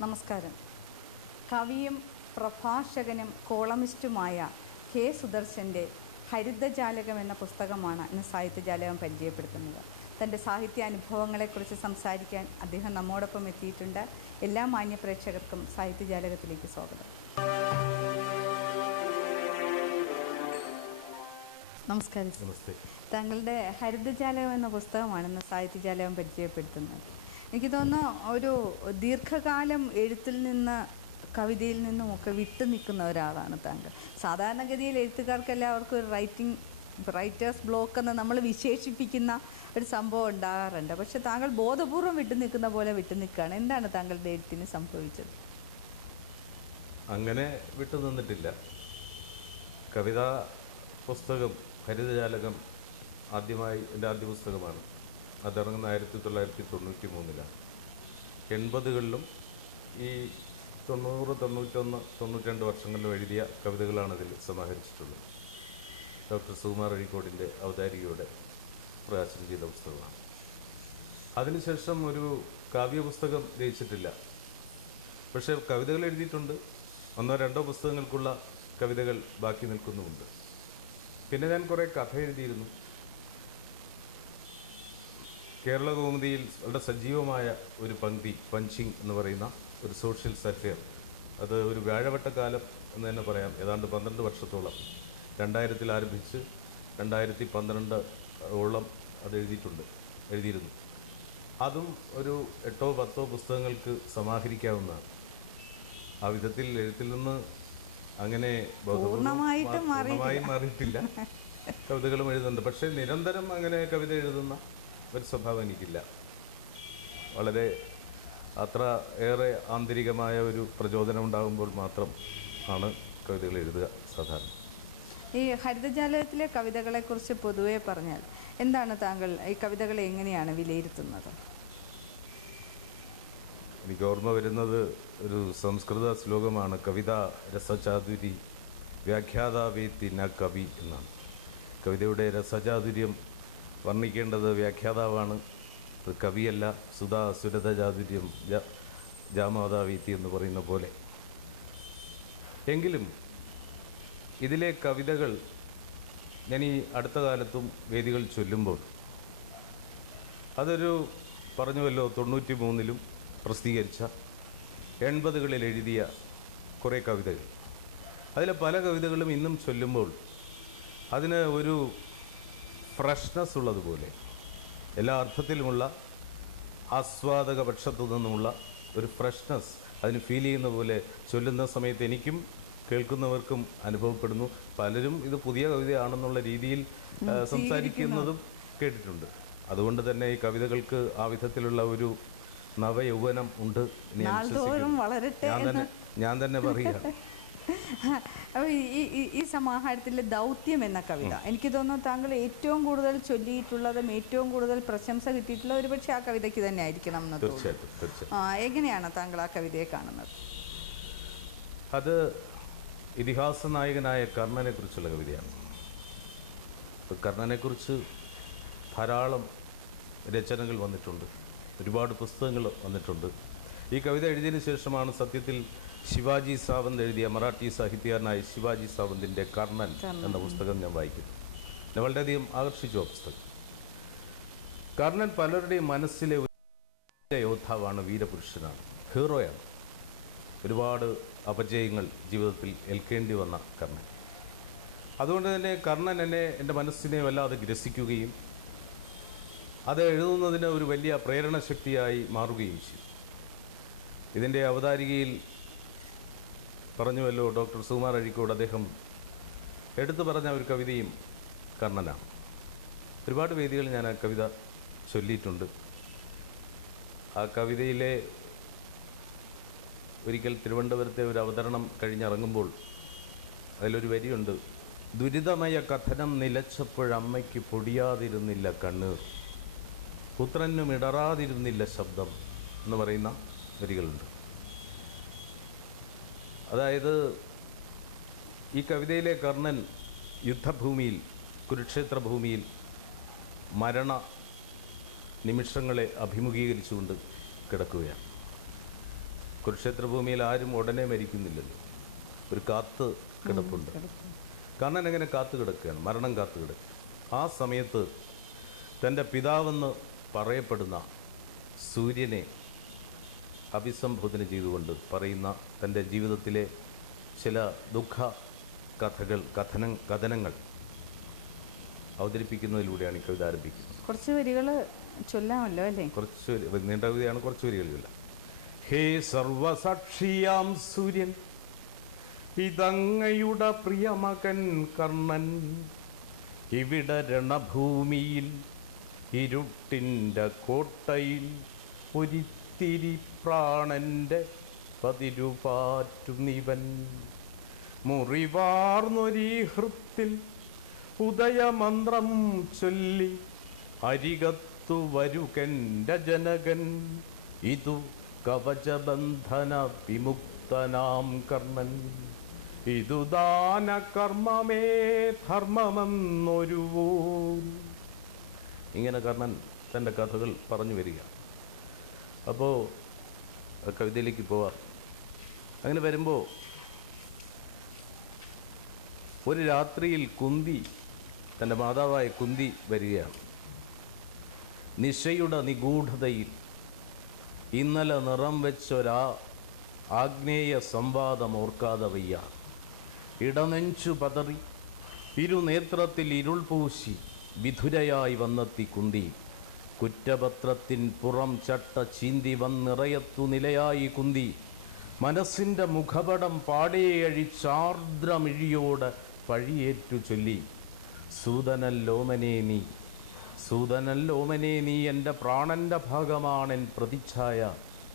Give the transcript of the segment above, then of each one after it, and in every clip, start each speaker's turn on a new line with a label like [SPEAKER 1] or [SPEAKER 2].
[SPEAKER 1] നമസ്കാരം. കവിയും പ്രഭാഷകനും കോളമിസ്റ്റുമായ കെ സുദർശന്റെ ഹരിതജാലകം എന്ന പുസ്തകമാണ് ഇന്ന് സാഹിത്യജാലകം പരിചയപ്പെടുത്തുന്നത്. തന്റെ സാഹിത്യ അനുഭവങ്ങളെക്കുറിച്ച് സംസാരിക്കാൻ അദ്ദേഹം നമ്മോടൊപ്പം എത്തിയിട്ടുണ്ട്. എല്ലാ മാന്യ പ്രേക്ഷകർക്കും സാഹിത്യജാലകത്തിലേക്ക് സ്വാഗതം. നമസ്കാരം.
[SPEAKER 2] നമസ്തേ.
[SPEAKER 1] താങ്കളുടെ ഹരിതജാലകം എന്ന പുസ്തകമാണ് ഇന്ന് സാഹിത്യജാലകം പരിചയപ്പെടുത്തുന്നത്. എനിക്ക് തോന്നുന്നു ഒരു ദീർഘകാലം എഴുത്തിൽ നിന്ന് കവിതയിൽ നിന്നും ഒക്കെ വിട്ടു നിൽക്കുന്ന ഒരാളാണ് താങ്കൾ. സാധാരണഗതിയിൽ എഴുത്തുകാർക്ക് എല്ലാവർക്കും ഒരു റൈറ്റിംഗ് റൈറ്റേഴ്സ് ബ്ലോക്ക് എന്ന് നമ്മൾ വിശേഷിപ്പിക്കുന്ന ഒരു സംഭവം ഉണ്ടാകാറുണ്ട്. പക്ഷെ താങ്കൾ ബോധപൂർവം വിട്ടു നിൽക്കുന്ന പോലെ വിട്ടു നിൽക്കുകയാണ്. എന്താണ് താങ്കളുടെ എഴുത്തിന് സംഭവിച്ചത്?
[SPEAKER 2] അങ്ങനെ വിട്ടു നിന്നിട്ടില്ല. കവിതാ പുസ്തകം ഹരിതജാലകം ആദ്യമായി എന്റെ ആദ്യ പുസ്തകമാണ്. അതിറങ്ങുന്ന ആയിരത്തി തൊള്ളായിരത്തി തൊണ്ണൂറ്റി മൂന്നിലാണ് എൺപതുകളിലും ഈ തൊണ്ണൂറ് തൊണ്ണൂറ്റൊന്ന് തൊണ്ണൂറ്റിരണ്ട് വർഷങ്ങളിലും എഴുതിയ കവിതകളാണ് അതിൽ സമാഹരിച്ചിട്ടുള്ളത്. ഡോക്ടർ സുകുമാർ അഴീക്കോടിന്റെ ഔദാരികയുടെ പ്രകാശനം ചെയ്ത പുസ്തകമാണ് അതിനുശേഷം ഒരു കാവ്യപുസ്തകം രചിച്ചിട്ടില്ല. പക്ഷേ കവിതകൾ എഴുതിയിട്ടുണ്ട്. ഒന്നോ രണ്ടോ പുസ്തകങ്ങൾക്കുള്ള കവിതകൾ ബാക്കി നിൽക്കുന്നുമുണ്ട്. പിന്നെ ഞാൻ കുറേ കഥ എഴുതിയിരുന്നു. കേരള വളരെ സജീവമായ ഒരു പങ്ക്തി പഞ്ചിങ് എന്ന് പറയുന്ന ഒരു സോഷ്യൽ സറ്റയർ അത് ഒരു വ്യാഴവട്ടക്കാലം എന്ന് തന്നെ പറയാം. ഏതാണ്ട് പന്ത്രണ്ട് വർഷത്തോളം രണ്ടായിരത്തിൽ ആരംഭിച്ച് രണ്ടായിരത്തി പന്ത്രണ്ട് ഓളം അത് എഴുതിയിട്ടുണ്ട് എഴുതിയിരുന്നു. അതും ഒരു എട്ടോ പത്തോ പുസ്തകങ്ങൾക്ക് സമാഹരിക്കാവുന്നതാണ് ആ വിധത്തിൽ എഴുത്തിൽ നിന്ന് അങ്ങനെ പൂർണമായും മാറിയിട്ടില്ല. കവിതകളും എഴുതുന്നുണ്ട്. പക്ഷേ നിരന്തരം അങ്ങനെ കവിത എഴുതുന്ന ഒരു സ്വഭാവം എനിക്കില്ല. വളരെ അത്ര ഏറെ ആന്തരികമായ ഒരു പ്രചോദനം ഉണ്ടാകുമ്പോൾ മാത്രം ആണ് കവിതകൾ എഴുതുക സാധാരണ.
[SPEAKER 1] ഈ ഹരിതജാലകത്തിലെ കവിതകളെക്കുറിച്ച് പൊതുവെ പറഞ്ഞാൽ എന്താണ് താങ്കൾ ഈ കവിതകളെ എങ്ങനെയാണ് വിലയിരുത്തുന്നത്?
[SPEAKER 2] എനിക്ക് ഓർമ്മ വരുന്നത് ഒരു സംസ്കൃത ശ്ലോകമാണ് കവിത രസചാതുരി വ്യാഖ്യാതാവേത്തി ന കവി എന്നാണ്. കവിതയുടെ രസചാതുര്യം വർണിക്കേണ്ടത് വ്യാഖ്യാതാവാണ്. അത് കവിയല്ല സുധാ സുരത ചാതുര്യം ജാമാതാവീത്തി എന്ന് പറയുന്ന പോലെ. എങ്കിലും ഇതിലെ കവിതകൾ ഞാൻ ഈ അടുത്ത കാലത്തും വേദികൾ ചൊല്ലുമ്പോൾ അതൊരു പറഞ്ഞുവല്ലോ തൊണ്ണൂറ്റി മൂന്നിലും പ്രസിദ്ധീകരിച്ച എൺപതുകളിൽ എഴുതിയ കുറേ കവിതകൾ. അതിലെ പല കവിതകളും ഇന്നും ചൊല്ലുമ്പോൾ അതിന് ഒരു ഫ്രഷ്നെസ് ഉള്ളതുപോലെ എല്ലാ അർത്ഥത്തിലുമുള്ള ആസ്വാദക പക്ഷത്തു നിന്നുമുള്ള ഒരു ഫ്രഷ്നെസ് അതിന് ഫീൽ ചെയ്യുന്ന പോലെ ചൊല്ലുന്ന സമയത്ത് എനിക്കും കേൾക്കുന്നവർക്കും അനുഭവപ്പെടുന്നു. പലരും ഇത് പുതിയ കവിതയാണെന്നുള്ള രീതിയിൽ സംസാരിക്കുന്നതും കേട്ടിട്ടുണ്ട്. അതുകൊണ്ട് തന്നെ ഈ കവിതകൾക്ക് ആ വിധത്തിലുള്ള ഒരു നവയൗവനം ഉണ്ട് ഞാൻ തന്നെ ഞാൻ തന്നെ പറയുകയാണ്.
[SPEAKER 1] അപ്പോൾ ഈ ഈ- സമാഹാരത്തിലെ ദൗത്യം എന്ന കവിത. എനിക്ക് തോന്നുന്നു താങ്കൾ ഏറ്റവും കൂടുതൽ ചൊല്ലിയിട്ടുള്ളതും ഏറ്റവും കൂടുതൽ പ്രശംസ കിട്ടിയിട്ടുള്ള ഒരുപക്ഷെ ആ കവിതയ്ക്ക് തന്നെ ആയിരിക്കണം എന്ന് തോന്നുന്നു. എങ്ങനെയാണ് താങ്കൾ ആ കവിതയെ കാണുന്നത്?
[SPEAKER 2] അത് ഇതിഹാസ നായകനായ കർണനെ കുറിച്ചുള്ള കവിതയാണ്. കർണനെ കർണനെക്കുറിച്ച് ധാരാളം രചനകൾ വന്നിട്ടുണ്ട്. ഒരുപാട് പുസ്തകങ്ങൾ വന്നിട്ടുണ്ട്. ഈ കവിത എഴുതിയതിനു ശേഷമാണ് സത്യത്തിൽ ശിവാജി സാവന്ത് എഴുതിയ മറാഠി സാഹിത്യകാരനായ ശിവാജി സാവന്തിന്റെ കർണൻ എന്ന പുസ്തകം ഞാൻ വായിക്കുന്നു. എന്നെ വളരെയധികം ആകർഷിച്ചു ആ പുസ്തകം. കർണൻ പലരുടെയും മനസ്സിലെ ഒരു യോദ്ധാവാണ് വീരപുരുഷനാണ്. ഹീറോയാണ്. ഒരുപാട് അപജയങ്ങൾ ജീവിതത്തിൽ ഏൽക്കേണ്ടി വന്ന കർണൻ. അതുകൊണ്ട് തന്നെ കർണൻ എന്നെ എന്റെ മനസ്സിനെ വല്ലാതെ ഗ്രസിക്കുകയും അത് എഴുതുന്നതിന് ഒരു വലിയ പ്രേരണ ശക്തിയായി മാറുകയും ചെയ്തു. ഇതിന്റെ അവതാരികയിൽ പറഞ്ഞുവല്ലോ ഡോക്ടർ സുകുമാർ അഴിക്കോട് അദ്ദേഹം എടുത്തു പറഞ്ഞ ഒരു കവിതയും കർണനാണ്. ഒരുപാട് വേദികളിൽ ഞാൻ ആ കവിത ചൊല്ലിയിട്ടുണ്ട്. ആ കവിതയിലെ ഒരിക്കൽ തിരുവനന്തപുരത്തെ ഒരു അവതരണം കഴിഞ്ഞിറങ്ങുമ്പോൾ അതിലൊരു വരിയുണ്ട് ദുരിതമയ കഥനം നിലച്ചപ്പോഴമ്മയ്ക്ക് പൊടിയാതിരുന്നില്ല കണ്ണീർ പുത്രനും ഇടറാതിരുന്നില്ല ശബ്ദം എന്ന് പറയുന്ന വരികളുണ്ട്. അതായത് ഈ കവിതയിലെ കർണൻ യുദ്ധഭൂമിയിൽ കുരുക്ഷേത്ര ഭൂമിയിൽ മരണ നിമിഷങ്ങളെ അഭിമുഖീകരിച്ചുകൊണ്ട് കിടക്കുകയാണ്. കുരുക്ഷേത്ര ഭൂമിയിൽ ആരും ഉടനെ മരിക്കുന്നില്ലല്ലോ. ഒരു കാത്ത് കിടപ്പുണ്ട്. കർണൻ എങ്ങനെ കാത്തു കിടക്കുകയാണ്? മരണം കാത്തു കിടക്കുക ആ സമയത്ത് തന്റെ പിതാവെന്ന് പറയപ്പെടുന്ന സൂര്യനെ അഭിസംബോധന ചെയ്തുകൊണ്ട് പറയുന്ന തന്റെ ജീവിതത്തിലെ ചില ദുഃഖ കഥകൾ കഥന കഥനങ്ങൾ അവതരിപ്പിക്കുന്നതിലൂടെയാണ് ഈ കവിത ആരംഭിക്കുന്നത്.
[SPEAKER 1] കുറച്ച് വരികൾ ചൊല്ലാമല്ലോ അല്ലേ?
[SPEAKER 2] കുറച്ച് നീണ്ട കവിതയാണ് കുറച്ച് വരികൾ ചൊല്ല. ഹേ സർവസാക്ഷിയാം സൂര്യൻ ഇതങ്ങയുടെ പ്രിയമകൻ കർണൻ ഇവിടെ രണഭൂമിയിൽ ഇരുട്ടിന്റെ കോട്ടയിൽ ഒരിത്തിരി പ്രാണന്റെ പതിരുപാറ്റുന്നിവൻ മുറിവാർന്നൊരീ ഹൃത്തിൽ ഉദയമന്ത്രം ചൊല്ലി അരികത്തു വരുകന്റെ ജനകൻ. ഇതു കവചബന്ധന വിമുക്തനാം കർണൻ ഇതു ദാനകർമ്മമേ ധർമ്മമെന്നൊരുവോ. ഇങ്ങനെ കർണൻ തന്റെ കഥകൾ പറഞ്ഞു വരിക. അപ്പോൾ കവിതയിലേക്ക് പോവാം. അങ്ങനെ വരുമ്പോൾ ഒരു രാത്രിയിൽ കുന്തി തന്റെ മാതാവായ കുന്തി വരികയാണ്. നിശയുടെ നിഗൂഢതയിൽ ഇന്നലെ നിറം വെച്ചൊരാ ആഗ്നേയ സംവാദം ഓർക്കാതെ വയ്യ. ഇടനെഞ്ചു പതറി ഇരുനേത്രത്തിൽ ഇരുൾ പൂശി വിധുരയായി വന്നെത്തി കുന്തി. കുറ്റപത്രത്തിൻ പുറം ചട്ട ചീന്തി വന്നിറയത്തു നിലയായി കുന്തി. മനസ്സിന്റെ മുഖപടം പാടേയഴിച്ചാർദ്രമിഴിയോട് പഴിയേറ്റു ചൊല്ലി. സൂതനല്ലോമനേ നീ സൂതനല്ലോമനേ നീ എന്റെ പ്രാണന്റെ ഭാഗമാണെൻ പ്രതിച്ഛായ.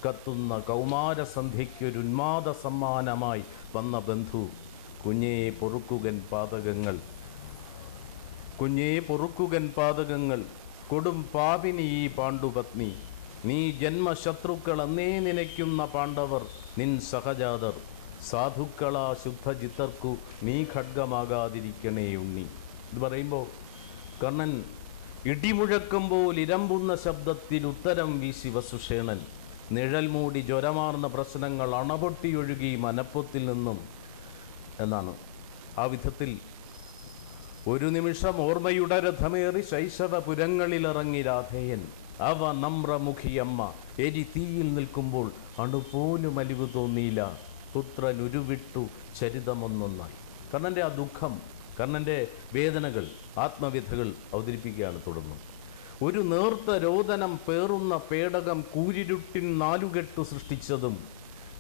[SPEAKER 2] കത്തുന്ന കൗമാരസന്ധ്യയ്ക്കൊരുന്മാദ സമ്മാനമായി വന്ന ബന്ധു കുഞ്ഞേ പൊറുക്കുകൻ പാതകങ്ങൾ കുഞ്ഞേ പൊറുക്കുകൻ പാതകങ്ങൾ കൊടും പാപിനി ഈ പാണ്ഡുപത്നി. നീ ജന്മശത്രുക്കൾ എന്നേ നിനയ്ക്കുന്ന പാണ്ഡവർ നിൻ സഹജാതർ. സാധുക്കളാ ശുദ്ധജിത്തർക്കു നീ ഖഡ്ഗമാകാതിരിക്കണേ ഉണ്ണി. ഇത് പറയുമ്പോൾ കണ്ണൻ ഇടിമുഴക്കുമ്പോൾ ഇരമ്പുന്ന ശബ്ദത്തിൽ ഉത്തരം വീശി വസുഷേണൻ. നിഴൽ മൂടി ജ്വരമാർന്ന പ്രശ്നങ്ങൾ അണപൊട്ടിയൊഴുകി മനപ്പൊത്തിൽ നിന്നും. എന്നാണ്. ആ വിധത്തിൽ ഒരു നിമിഷം ഓർമ്മയുടെ രഥമേറി ശൈശവ പുരങ്ങളിലിറങ്ങി രാധേയൻ അവ നമ്രമുഖിയമ്മ എരി തീയിൽ നിൽക്കുമ്പോൾ അണുപോലും അലിവ് തോന്നിയില്ല. പുത്രൻ ഉരുവിട്ടു ചരിതമൊന്നൊന്നായി. കർണന്റെ ആ ദുഃഖം കർണന്റെ വേദനകൾ ആത്മവ്യഥകൾ അവതരിപ്പിക്കുകയാണ് തുടർന്നു ഒരു നേർത്ത രോദനം പേറുന്ന പേടകം കൂരിരുട്ടിൻ നാലുകെട്ടു സൃഷ്ടിച്ചതും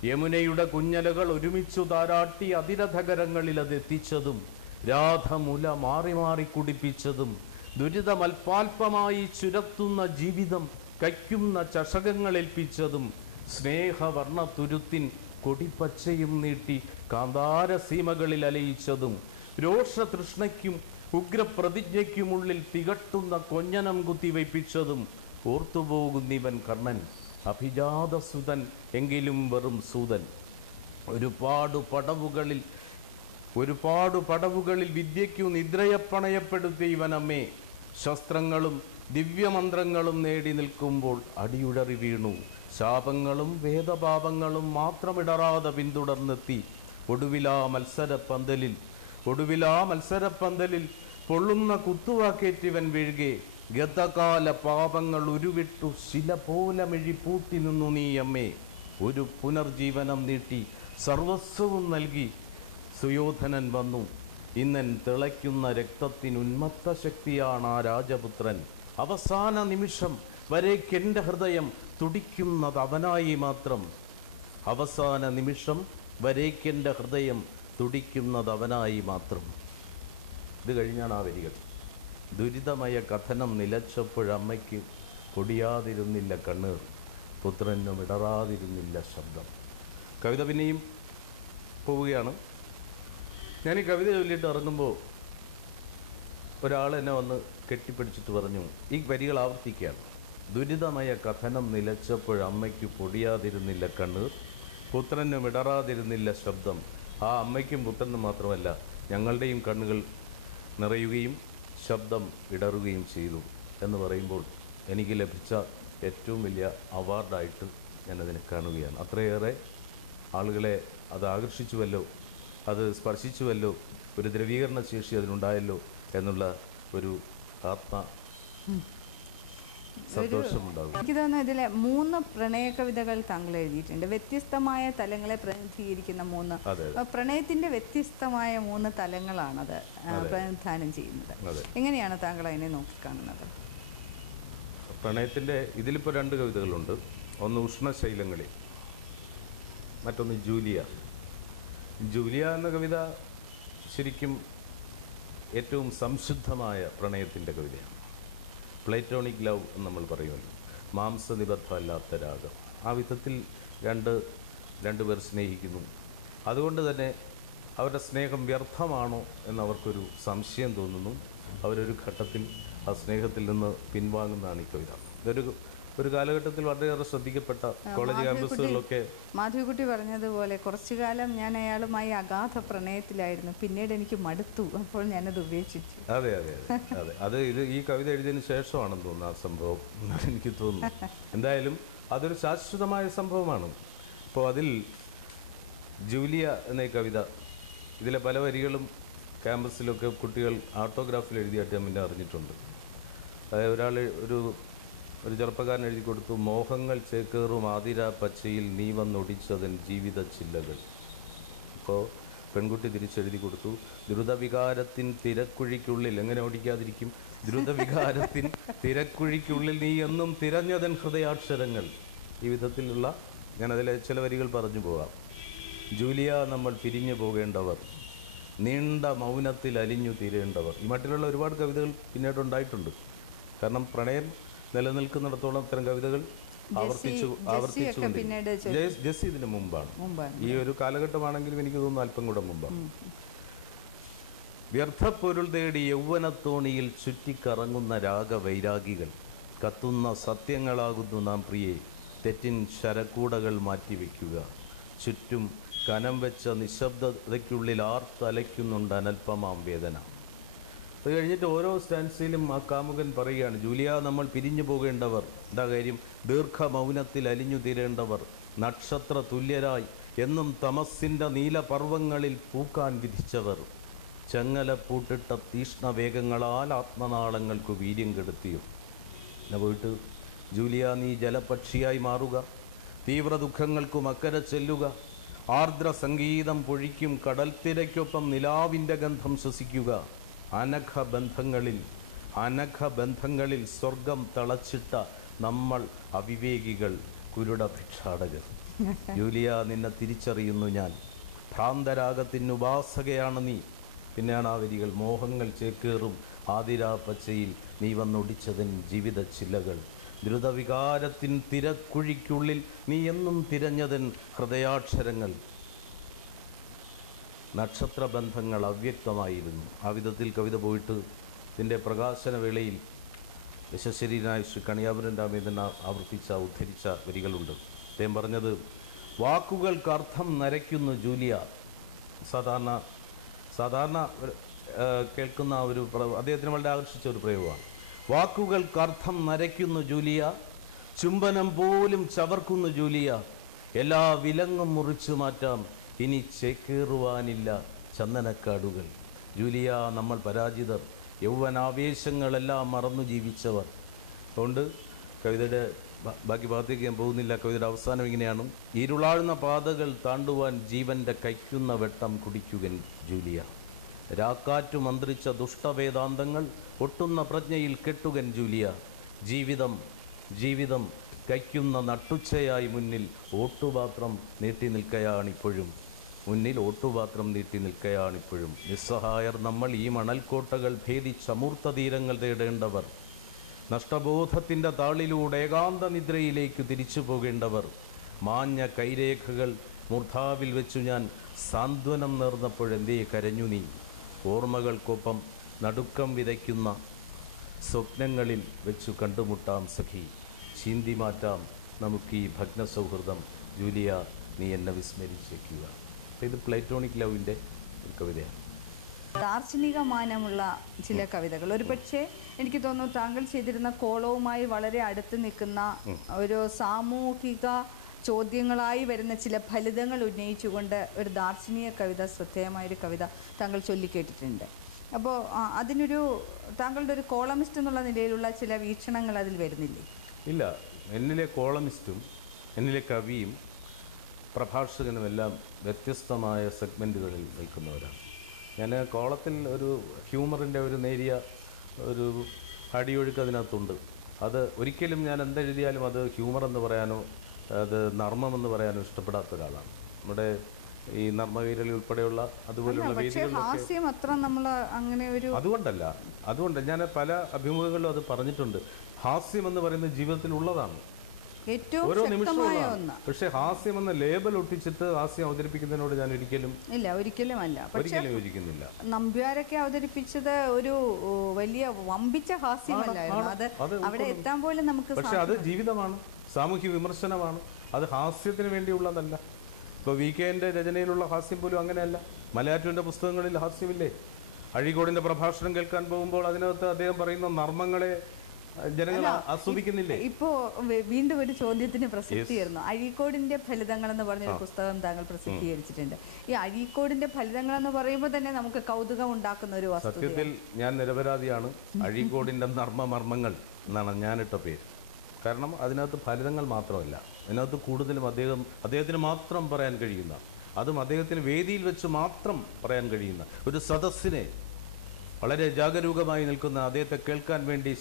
[SPEAKER 2] യമുനയുടെ കുഞ്ഞലകൾ ഒരുമിച്ചു താരാട്ടി അതിരഥകരങ്ങളിൽ അത് എത്തിച്ചതും രാധമുല മാറി മാറി കുടിപ്പിച്ചതും ദുരിതമൽപാൽപമായി ചുരത്തുന്ന ജീവിതം കയ്ക്കുന്ന ചഷകങ്ങൾ ഏൽപ്പിച്ചതും സ്നേഹവർണ തുരുത്തിൻ കൊടിപ്പച്ചയും നീട്ടി കാന്താരസീമകളിൽ അലയിച്ചതും രോഷതൃഷ്ണയ്ക്കും ഉഗ്രപ്രതിജ്ഞയ്ക്കുമുള്ളിൽ തികട്ടുന്ന കൊഞ്ഞനം കുത്തിവയ്പ്പിച്ചതും ഓർത്തുപോകുന്നിവൻ കർണൻ അഭിജാതസുതൻ എങ്കിലും വെറും സൂതൻ. ഒരുപാട് പടവുകളിൽ ഒരുപാട് പടവുകളിൽ വിദ്യയ്ക്കു നിദ്രയപ്പണയപ്പെടുത്തിയ ഇവനമ്മേ ശസ്ത്രങ്ങളും ദിവ്യമന്ത്രങ്ങളും നേടി നിൽക്കുമ്പോൾ അടിയുടറി വീണു. ശാപങ്ങളും വേദപാപങ്ങളും മാത്രമിടറാതെ പിന്തുടർന്നെത്തി ഒടുവിലാ മത്സരപ്പന്തലിൽ. ഒടുവിലാ മത്സരപ്പന്തലിൽ പൊള്ളുന്ന കുത്തുവാക്കേറ്റിവൻ വീഴുകെ ഗതകാല പാപങ്ങൾ ഉരുവിട്ടു ശില പോലെ മിഴിപ്പൂട്ടി നിന്നു നീ അമ്മേ ഒരു പുനർജീവനം നീട്ടി സർവസ്വവും നൽകി സുയോധനൻ വന്നു. ഇന്നൻ തിളയ്ക്കുന്ന രക്തത്തിന് ഉന്മത്ത ശക്തിയാണ് ആ രാജപുത്രൻ. അവസാന നിമിഷം വരേക്കെന്റെ ഹൃദയം തുടിക്കുന്നത് അവനായി മാത്രം. അവസാന നിമിഷം വരേക്കെന്റെ ഹൃദയം തുടിക്കുന്നത് അവനായി മാത്രം. ഇത് കഴിഞ്ഞാണ് ആ വരികൾ. ദുരിതമയ കഥനം നിലച്ചപ്പോഴമ്മയ്ക്ക് പൊടിയാതിരുന്നില്ല കണ്ണീർ. പുത്രനും ഇടറാതിരുന്നില്ല ശബ്ദം. കവിത പിന്നെയും പോവുകയാണ്. ഞാൻ ഈ കവിത ചൊല്ലിയിട്ട് ഇറങ്ങുമ്പോൾ ഒരാൾ എന്നെ വന്ന് കെട്ടിപ്പിടിച്ചിട്ട് പറഞ്ഞു ഈ വരികൾ ആവർത്തിക്കുകയാണ് ദുരിതമയ കഥനം നിലച്ചപ്പോഴമ്മയ്ക്ക് പൊടിയാതിരുന്നില്ല കണ്ണീർ പുത്രനും ഇടറാതിരുന്നില്ല ശബ്ദം. ആ അമ്മയ്ക്കും പുത്രനും മാത്രമല്ല ഞങ്ങളുടെയും കണ്ണുകൾ നിറയുകയും ശബ്ദം ഇടറുകയും ചെയ്തു. എന്ന് പറയുമ്പോൾ എനിക്ക് ലഭിച്ച ഏറ്റവും വലിയ അവാർഡായിട്ട് ഞാനതിനെ കാണുകയാണ്. അത്രയേറെ ആളുകളെ അത് ആകർഷിച്ചുവല്ലോ. അത് സ്പർശിച്ചുവല്ലോ ഒരു ദ്രവീകരണ ശേഷി അതിനുണ്ടായല്ലോ എന്നുള്ള ഒരു ആത്മ
[SPEAKER 1] എനിക്ക് തോന്നുന്നു ഇതിലെ മൂന്ന് പ്രണയ കവിതകൾ താങ്കൾ എഴുതിയിട്ടുണ്ട്. വ്യത്യസ്തമായ തലങ്ങളെ പ്രതിനിധീകരിക്കുന്ന മൂന്ന്. പ്രണയത്തിന്റെ വ്യത്യസ്തമായ മൂന്ന് തലങ്ങളാണത് പ്രതിനിധാനം ചെയ്യുന്നത്. എങ്ങനെയാണ് താങ്കൾ അതിനെ നോക്കിക്കാണുന്നത്?
[SPEAKER 2] പ്രണയത്തിന്റെ ഇതിലിപ്പോൾ രണ്ട് കവിതകളുണ്ട്. ഒന്ന് ഉഷ്ണശൈലങ്ങളിൽ മറ്റൊന്ന് ജൂലിയ. ജൂലിയ എന്ന കവിത ശരിക്കും ഏറ്റവും സംശുദ്ധമായ പ്രണയത്തിന്റെ കവിതയാണ്. പ്ലേറ്റോണിക് ലവ് എന്ന് നമ്മൾ പറയുമല്ലോ. മാംസനിബദ്ധമല്ലാത്ത രാഗം. ആ വിധത്തിൽ രണ്ട് രണ്ടുപേർ സ്നേഹിക്കുന്നു. അതുകൊണ്ട് തന്നെ അവരുടെ സ്നേഹം വ്യർത്ഥമാണോ എന്നവർക്കൊരു സംശയം തോന്നുന്നു. അവരൊരു ഘട്ടത്തിൽ ആ സ്നേഹത്തിൽ നിന്ന് പിൻവാങ്ങുന്നതാണ് ഈ കവിത. ഇതൊരു ഒരു കാലഘട്ടത്തിൽ വളരെയേറെ ശ്രദ്ധിക്കപ്പെട്ട കോളേജ് ക്യാമ്പസുകളിലൊക്കെ
[SPEAKER 1] മാധവിക്കുട്ടി പറഞ്ഞതുപോലെ കുറച്ചു കാലം ഞാൻ അയാളുമായി അഗാധ പ്രണയത്തിലായിരുന്നു. പിന്നീട് എനിക്ക് മടുത്തു. അപ്പോൾ ഞാനത് ഉപേക്ഷിച്ചു.
[SPEAKER 2] അതെ അതെ അതെ അതെ. ഇത് ഈ കവിത എഴുതിയതിന് ശേഷമാണെന്ന് തോന്നുന്നു ആ സംഭവം. എനിക്ക് തോന്നുന്നു. എന്തായാലും അതൊരു ശാശ്വതമായ സംഭവമാണ്. അപ്പോൾ അതിൽ ജൂലിയ എന്ന കവിത ഇതിലെ പല വരികളും ക്യാമ്പസിലൊക്കെ കുട്ടികൾ ആർട്ടോഗ്രാഫിൽ എഴുതിയായിട്ട് ഞാൻ പിന്നെ അറിഞ്ഞിട്ടുണ്ട്. അതായത് ഒരാൾ ഒരു ഒരു ചെറുപ്പക്കാരൻ എഴുതി കൊടുത്തു മോഹങ്ങൾ ചേക്കേറും ആതിര പച്ചയിൽ നീ വന്നൊടിച്ചതൻ ജീവിത ചില്ലകൾ. അപ്പോൾ പെൺകുട്ടി തിരിച്ചെഴുതി കൊടുത്തു ദ്രുതവികാരത്തിൻ തിരക്കുഴിക്കുള്ളിൽ എങ്ങനെ ഓടിക്കാതിരിക്കും? ദ്രുതവികാരത്തിൻ തിരക്കുഴിക്കുള്ളിൽ നീ എന്നും തിരഞ്ഞതൻ ഹൃദയാക്ഷരങ്ങൾ. ഈ വിധത്തിലുള്ള ഞാൻ അതിലെ ചില വരികൾ പറഞ്ഞു പോകാം. ജൂലിയ നമ്മൾ പിരിഞ്ഞു പോകേണ്ടവർ നീണ്ട മൗനത്തിൽ അലിഞ്ഞു തീരേണ്ടവർ. ഈ മട്ടിലുള്ള ഒരുപാട് കവിതകൾ പിന്നീട് ഉണ്ടായിട്ടുണ്ട്. കാരണം പ്രണയം നിലനിൽക്കുന്നിടത്തോളം ഇത്തരം കവിതകൾ ആവർത്തിച്ചു ആവർത്തിച്ചു ജസ്സി ഇതിന് മുമ്പാണ്.
[SPEAKER 1] മുമ്പാണ്.
[SPEAKER 2] ഈ ഒരു കാലഘട്ടമാണെങ്കിലും എനിക്ക് തോന്നുന്നു അല്പം കൂടെ മുമ്പാണ്. വ്യർത്ഥപ്പൊരുൾ തേടി യൗവനത്തോണിയിൽ ചുറ്റിക്കറങ്ങുന്ന രാഗവൈരാഗികൾ കത്തുന്ന സത്യങ്ങളാകുന്നു നാം പ്രിയെ തെറ്റിൻ ശരക്കൂടകൾ മാറ്റിവെക്കുക. ചുറ്റും കനം വെച്ച നിശബ്ദതയ്ക്കുള്ളിൽ ആർത്തലയ്ക്കുന്നുണ്ട് അനൽപമാം വേദന. അത് കഴിഞ്ഞിട്ട് ഓരോ സ്റ്റാൻസിലും ആ കാമുകൻ പറയുകയാണ് ജൂലിയ നമ്മൾ പിരിഞ്ഞു പോകേണ്ടവർ എന്താ കാര്യം? ദീർഘ മൗനത്തിൽ അലിഞ്ഞു തീരേണ്ടവർ നക്ഷത്ര തുല്യരായി എന്നും തമസിന്റെ നീലപർവങ്ങളിൽ പൂക്കാൻ വിധിച്ചവർ. പൂട്ടിട്ട തീഷ്ണവേഗങ്ങളാൽ ആത്മനാളങ്ങൾക്ക് വീര്യം കെടുത്തിയും. എന്നെ പോയിട്ട്? ജൂലിയ നീ ജലപക്ഷിയായി മാറുക തീവ്ര ദുഃഖങ്ങൾക്കും അക്കരെ ചെല്ലുക ആർദ്ര സംഗീതം പൊഴിക്കും കടൽത്തിരയ്ക്കൊപ്പം നിലാവിന്റെ ഗന്ധം ശ്വസിക്കുക അനഘ ബന്ധങ്ങളിൽ അനഘ ബന്ധങ്ങളിൽ സ്വർഗം തളച്ചിട്ട നമ്മൾ അവിവേകികൾ കുരുട ഭിക്ഷാടകർ ജൂലിയ നിന്നെ തിരിച്ചറിയുന്നു ഞാൻ. ഭ്രാന്തരാഗത്തിന് ഉപാസകയാണ് നീ. പിന്നെയാണ് ആ വരികൾ. മോഹങ്ങൾ ചേക്കേറും ആതിരാ പച്ചയിൽ നീ വന്നൊടിച്ചതിൻ ജീവിത ചില്ലകൾ. ദ്രുതവികാരത്തിൻ തിരക്കുഴിക്കുള്ളിൽ നീ എന്നും തിരഞ്ഞതിൻ ഹൃദയാക്ഷരങ്ങൾ. നക്ഷത്രബന്ധങ്ങൾ അവ്യക്തമായിരുന്നു. ആ വിധത്തിൽ കവിത പോയിട്ട് ഇതിന്റെ പ്രകാശന വേളയിൽ യശശ്വരീനായ ശ്രീ കണിയാപുരൻ രാമേന്ദ്രൻ ആവർത്തിച്ച ഉദ്ധരിച്ച വരികളുണ്ട്. അദ്ദേഹം പറഞ്ഞത് വാക്കുകൾക്ക് അർത്ഥം നരയ്ക്കുന്നു ജൂലിയ. സാധാരണ സാധാരണ കേൾക്കുന്ന ഒരു അദ്ദേഹത്തിന് വളരെ ആകർഷിച്ച ഒരു പ്രയോഗമാണ്. വാക്കുകൾക്ക് അർത്ഥം നരയ്ക്കുന്നു ജൂലിയ ചുംബനം പോലും ചവർക്കുന്നു ജൂലിയ എല്ലാ വിലങ്ങും മുറിച്ചു മാറ്റാം ഇനി ചേക്കേറുവാനില്ല ചന്ദനക്കാടുകൾ. ജൂലിയ നമ്മൾ പരാജിതർ. യൗവനാവേശങ്ങളെല്ലാം മറന്നു ജീവിച്ചവർ. അതുകൊണ്ട് കവിതയുടെ ബാക്കി ഭാഗത്തേക്ക് ഞാൻ പോകുന്നില്ല. കവിതയുടെ അവസാനം ഇങ്ങനെയാണ്. ഇരുളാഴ്ന്ന പാതകൾ താണ്ടുവാൻ ജീവന്റെ കൈക്കുന്ന വെട്ടം കുടിക്കുകൻ ജൂലിയ. രാക്കാറ്റു മന്ത്രിച്ച ദുഷ്ടവേദാന്തങ്ങൾ ഒട്ടുന്ന പ്രജ്ഞയിൽ കെട്ടുകൻ ജൂലിയ. ജീവിതം ജീവിതം കൈക്കുന്ന നട്ടുച്ചയായി മുന്നിൽ ഓട്ടുപാത്രം നീട്ടി നിൽക്കയാണിപ്പോഴും. മുന്നിൽ ഓട്ടുപാത്രം നീട്ടി നിൽക്കുകയാണിപ്പോഴും നിസ്സഹായർ നമ്മൾ ഈ മണൽക്കോട്ടകൾ ഭേദിച്ച അമൂർത്ത തീരങ്ങൾ തേടേണ്ടവർ. നഷ്ടബോധത്തിന്റെ താളിലൂടെ ഏകാന്ത നിദ്രയിലേക്ക് തിരിച്ചു പോകേണ്ടവർ. മാഞ്ഞ കൈരേഖകൾ മൂർധാവിൽ വെച്ചു ഞാൻ സാന്ത്വനം നേർന്നപ്പോഴെന്തേ കരഞ്ഞു നീ. ഓർമ്മകൾക്കൊപ്പം നടുക്കം വിതയ്ക്കുന്ന സ്വപ്നങ്ങളിൽ വെച്ചു കണ്ടുമുട്ടാം സഖി. ചീന്തി മാറ്റാം നമുക്ക് ഈ ഭഗ്ന സൗഹൃദം ജൂലിയ നീ എന്നെ വിസ്മരിച്ചേക്കുക. അപ്പോൾ ഇത് പ്ലേറ്റോണിക് ലവിന്റെ ഒരു കവിതയാണ്.
[SPEAKER 1] ദാർശനിക മാനമുള്ള ചില കവിതകൾ. ഒരു പക്ഷേ എനിക്ക് തോന്നുന്നു താങ്കൾ ചെയ്തിരുന്ന കോളവുമായി വളരെ അടുത്ത് നിൽക്കുന്ന ഒരു സാമൂഹിക ചോദ്യങ്ങളായി വരുന്ന ചില ഫലിതങ്ങൾ ഉന്നയിച്ചുകൊണ്ട് ഒരു ദാർശനിക കവിത ശ്രദ്ധേയമായൊരു കവിത താങ്കൾ ചൊല്ലിക്കേട്ടിട്ടുണ്ട്. അപ്പോൾ അതിനൊരു താങ്കളുടെ ഒരു കോളമിസ്റ്റ് എന്നുള്ള നിലയിലുള്ള ചില വീക്ഷണങ്ങൾ അതിൽ വരുന്നില്ലേ?
[SPEAKER 2] ഇല്ല. എന്നിലെ കോളമിസ്റ്റും എന്നിലെ കവിയും പ്രഭാഷകനുമെല്ലാം വ്യത്യസ്തമായ സെഗ്മെന്റുകളിൽ നിൽക്കുന്നവരാണ്. ഞാൻ കോളത്തിൽ ഒരു ഹ്യൂമറിന്റെ ഒരു നേരിയ ഒരു അടിയൊഴുക്ക് അതിനകത്തുണ്ട്. അത് ഒരിക്കലും ഞാൻ എന്തെഴുതിയാലും അത് ഹ്യൂമർ എന്ന് പറയാനോ അത് നർമ്മമെന്ന് പറയാനോ ഇഷ്ടപ്പെടാത്ത ഒരാളാണ്. നമ്മുടെ ഈ നർമ്മവീരലി ഉൾപ്പെടെയുള്ള വേദികളിലൊക്കെ
[SPEAKER 1] ഹാസ്യം അത്ര നമ്മൾ അങ്ങനെ ഒരു
[SPEAKER 2] അതുകൊണ്ടല്ല. അതുകൊണ്ട് ഞാൻ പല അഭിമുഖങ്ങളിലും അത് പറഞ്ഞിട്ടുണ്ട്. ഹാസ്യം എന്ന് പറയുന്നത് ജീവിതത്തിൽ ഉള്ളതാണ്
[SPEAKER 1] ഏറ്റവും
[SPEAKER 2] ഓരോ
[SPEAKER 1] ശക്തമായ
[SPEAKER 2] നിമിഷവും
[SPEAKER 1] ഒന്ന്.
[SPEAKER 2] പക്ഷെ ഹാസ്യം എന്ന ലേബൽ ഒട്ടിച്ചിട്ട് ഹാസ്യം അവതരിപ്പിക്കുന്നതിനോട് ഞാൻ ഒരിക്കലും
[SPEAKER 1] ഇല്ല ഒരിക്കലും അല്ല പക്ഷെ
[SPEAKER 2] ഒരിക്കലും യോജിക്കുന്നില്ല.
[SPEAKER 1] നമ്പ്യാരൊക്കെ അവതരിപ്പിച്ചത് ഒരു ഓ, വലിയ വമ്പിച്ച ഹാസ്യമല്ലായിരുന്നു. അത്
[SPEAKER 2] അത്
[SPEAKER 1] അവിടെ എത്താൻ പോലും നമുക്ക്
[SPEAKER 2] പക്ഷെ അത് ജീവിതമാണ് സാമൂഹ്യ വിമർശനമാണ്. അത് ഹാസ്യത്തിന് വേണ്ടിയുള്ളതല്ല. ഇപ്പോൾ വി കെന്റെ രചനയിലുള്ള ഹാസ്യം പോലും അങ്ങനെയല്ല. മലയാറ്റൂന്റെ പുസ്തകങ്ങളിൽ ഹാസ്യമില്ലേ? അഴീക്കോടിന്റെ പ്രഭാഷണം കേൾക്കാൻ പോകുമ്പോൾ അതിനകത്ത് അദ്ദേഹം പറയുന്ന നർമ്മങ്ങളെ ജനങ്ങൾ ആസ്വദിക്കുന്നില്ലേ
[SPEAKER 1] ഇപ്പോ വീണ്ടും ഒരു ചോദ്യത്തിന് പ്രസക്തിയായിരുന്നു. അഴീക്കോടിന്റെ ഫലിതങ്ങൾ എന്ന് പറഞ്ഞ ഒരു പുസ്തകം താങ്കൾ പ്രസിദ്ധീകരിച്ചിട്ടുണ്ട്. ഈ അഴീക്കോടിന്റെ ഫലിതങ്ങൾ എന്ന് പറയുമ്പോൾ തന്നെ നമുക്ക് കൗതുകം ഉണ്ടാക്കുന്ന ഒരു
[SPEAKER 2] സത്യത്തിൽ ഞാൻ നിരപരാധിയാണ്. അഴീക്കോടിന്റെ നർമ്മമർമ്മങ്ങൾ എന്നാണ് ഞാനിട്ട പേര്. കാരണം അതിനകത്ത് ഫലിതങ്ങൾ മാത്രമല്ല അതിനകത്ത് കൂടുതലും അദ്ദേഹം അദ്ദേഹത്തിന് മാത്രം പറയാൻ കഴിയുന്ന അതും അദ്ദേഹത്തിന് വേദിയിൽ വെച്ച് മാത്രം പറയാൻ കഴിയുന്ന ഒരു സദസ്സിനെ വളരെ ജാഗരൂകമായി നിൽക്കുന്ന അദ്ദേഹത്തെ കേൾക്കാൻ വേണ്ടി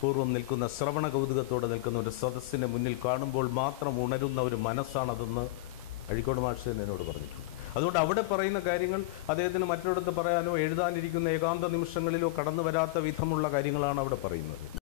[SPEAKER 2] ശ്രദ്ധാപൂർവം നിൽക്കുന്ന ശ്രവണ കൗതുകത്തോടെ നിൽക്കുന്ന ഒരു സദസ്സിനെ മുന്നിൽ കാണുമ്പോൾ മാത്രം ഉണരുന്ന ഒരു മനസ്സാണതെന്ന് അഴിക്കോട് മാഷ് എന്നോട് പറഞ്ഞിട്ടുണ്ട്. അതുകൊണ്ട് അവിടെ പറയുന്ന കാര്യങ്ങൾ അദ്ദേഹത്തിന് മറ്റൊരിടത്ത് പറയാനോ എഴുതാനിരിക്കുന്ന ഏകാന്ത നിമിഷങ്ങളിലോ കടന്നു വരാത്ത വിധമുള്ള കാര്യങ്ങളാണ് അവിടെ പറയുന്നത്.